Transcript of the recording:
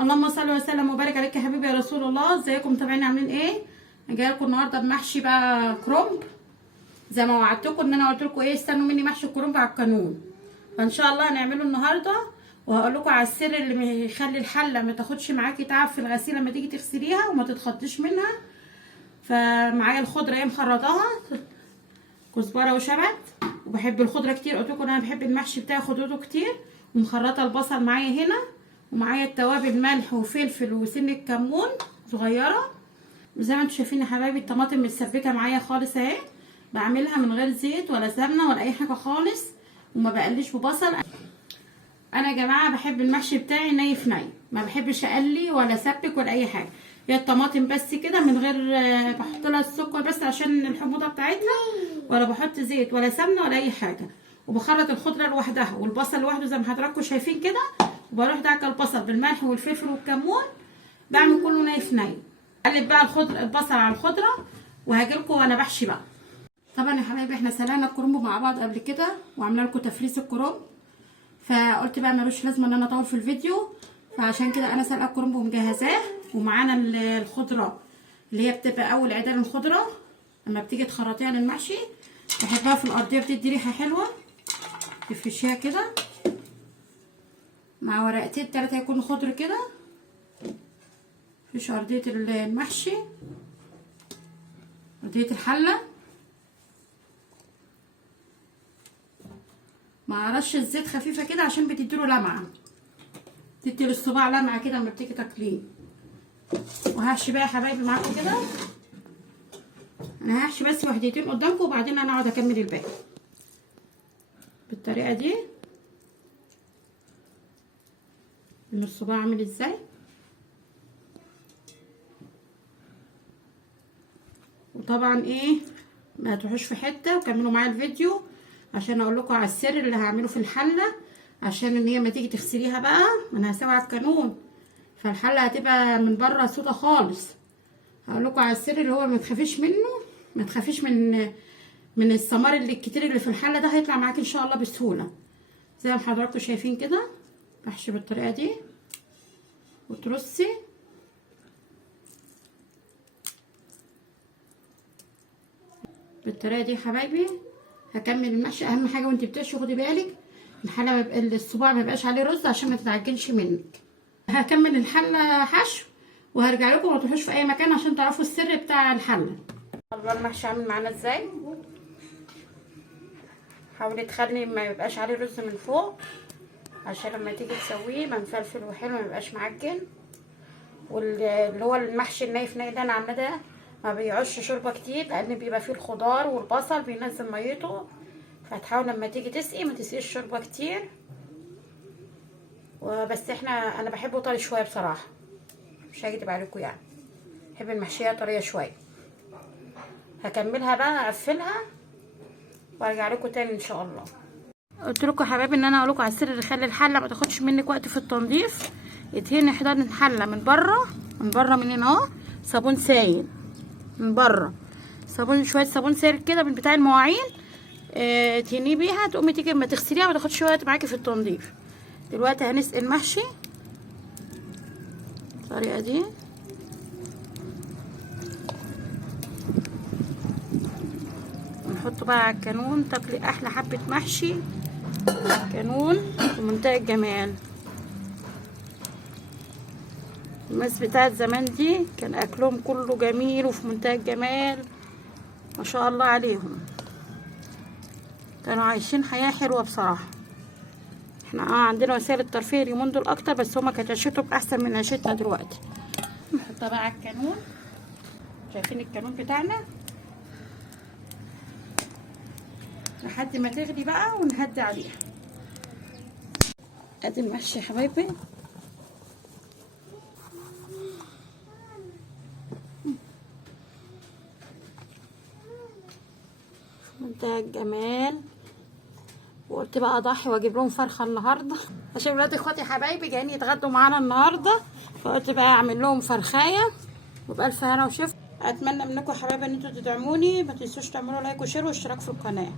اللهم صل وسلم وبارك عليك يا حبيبي يا رسول الله. ازيكم متابعين عاملين ايه؟ انا جايه لكم النهارده بمحشي بقى كرنب، زي ما وعدتكم ان انا قلت لكم ايه، استنوا مني محشي الكرنب على القانون. فان شاء الله هنعمله النهارده، وهقول لكم على السر اللي يخلي الحله ما تاخدش معاكي تعب في الغسيل لما تيجي تغسليها وما تتخضيش منها. فمعايا الخضره ايه مخرطاها، كزبره وشبت، وبحب الخضره كتير. قلت لكم انا بحب المحشي بتاعي خضرته كتير. ومخرطه البصل معايا هنا، ومعايا التوابل ملح وفلفل وسنه كمون صغيره. وزي ما انتم شايفين يا حبايبي الطماطم متسبكه معايا خالص اهي. بعملها من غير زيت ولا سمنه ولا اي حاجه خالص، وما بقليش ببصل. انا يا جماعه بحب المحشي بتاعي ني في ني، ما بحبش اقلي ولا اسبك ولا اي حاجه. هي الطماطم بس كده من غير، بحط لها السكر بس عشان الحموضه بتاعتها، ولا بحط زيت ولا سمنه ولا اي حاجه. وبخلط الخضره لوحدها والبصل لوحده زي ما حضراتكم شايفين كده، وبروح دعكه البصل بالملح والفلفل والكمون. بعمل كله ني في ني. اقلب بقى البصل على الخضره، وهجيلكم وانا بحشي بقى. طبعا يا حبايبي احنا سلقنا الكرنب مع بعض قبل كده، وعامله لكم تفريس الكرنب، فقلت بقى ملوش لازمه ان انا اطول في الفيديو. فعشان كده انا سلقه الكرنب ومجهزاه، ومعانا الخضره اللي هي بتبقى اول عيدان الخضره لما بتيجي تخرطيها للمحشي. بحبها في الارضيه، بتدي ريحه حلوه. تفرشيها كده مع ورقتين 3 يكونوا خضر كده، فيش ارضيه المحشي، ارضيه الحله، مع رشه زيت خفيفه كده عشان بتديله لمعه، تدي للصباع لمعه كده لما بتيجي تاكليه. وهحشي بقى يا حبايبي معاكم كده. انا هحشي بس وحدتين قدامكم، وبعدين انا اقعد اكمل الباقي بالطريقه دي. من الصباع عامل ازاي، وطبعا ايه ما تروحوش في حته وكملوا معايا الفيديو عشان اقول لكم على السر اللي هعمله في الحله، عشان ان هي ما تيجي تغسليها بقى ما انا هسوي على الكانون، فالحله هتبقى من بره سودا خالص. هقول لكم على السر اللي هو ما تخافيش منه، ما تخافيش من الثمار اللي الكتير اللي في الحله ده، هيطلع معاكي ان شاء الله بسهوله. زي ما حضراتكم شايفين كده بحشي بالطريقه دي، وترصي بالطريقه دي يا حبايبي. هكمل المحشي. اهم حاجه وانت بتحشي خدي بالك الحله الصباع ما يبقاش عليه رز عشان ما تتعجنش منك. هكمل الحله حشو وهرجع لكم، ما تروحوش في اي مكان عشان تعرفوا السر بتاع الحله. الله المحشي عامل معانا ازاي. حاولي تخلي ما يبقاش عليه رز من فوق عشان لما تيجي تسويه يبقى مفلفل وحلو، ما يبقاش معجن. واللي هو المحشي الني في ني ده انا عاملاه ده ما بيعوزش شوربه كتير، لان بيبقى فيه الخضار والبصل بينزل ميته. فهتحاول لما تيجي تسقي ما تسقيش شوربه كتير. وبس انا بحبه طري شويه بصراحه، مش هكدب عليكم يعني، بحب المحشيه طريه شويه. هكملها بقى اقفلها وارجع لكم تاني ان شاء الله. قلت لكم يا حبايبي ان انا اقول لكم على السر اللي يخلي الحله ما تاخدش منك وقت في التنظيف. ادهني حيطان الحله من بره من هنا اهو صابون سائل من بره، صابون شويه صابون سائل كده من بتاع المواعين. تهنيه بيها، تقومي تيجي لما تغسليها ما تاخدش وقت معاكي في التنظيف. دلوقتي هنسقي المحشي بالطريقه دي. ونحطه بقى على الكانون، تاكلي احلى حبه محشي كانون في منتهى الجمال. الناس بتاعت زمان دي كان اكلهم كله جميل وفي منتهى الجمال، ما شاء الله عليهم، كانوا عايشين حياه حلوه بصراحه. احنا عندنا وسائل الترفيه اليومين دول اكتر، بس هما كانت عيشتهم احسن من عيشتنا دلوقتي. نحطها بقى على الكانون. شايفين الكانون بتاعنا لحد ما تغلي بقى ونهدي عليها. ادي المحشي يا حبايبي. منتهى الجمال. وقلت بقى اضحي واجيب لهم فرخه النهارده عشان ولاد اخواتي حبايبي جايين يتغدوا معانا النهارده، فقلت بقى اعمل لهم فرخايه وبالف هنا وشفا. اتمنى منكم يا حبايبي ان انتوا تدعموني، ما تنسوش تعملوا لايك وشير واشتراك في القناه.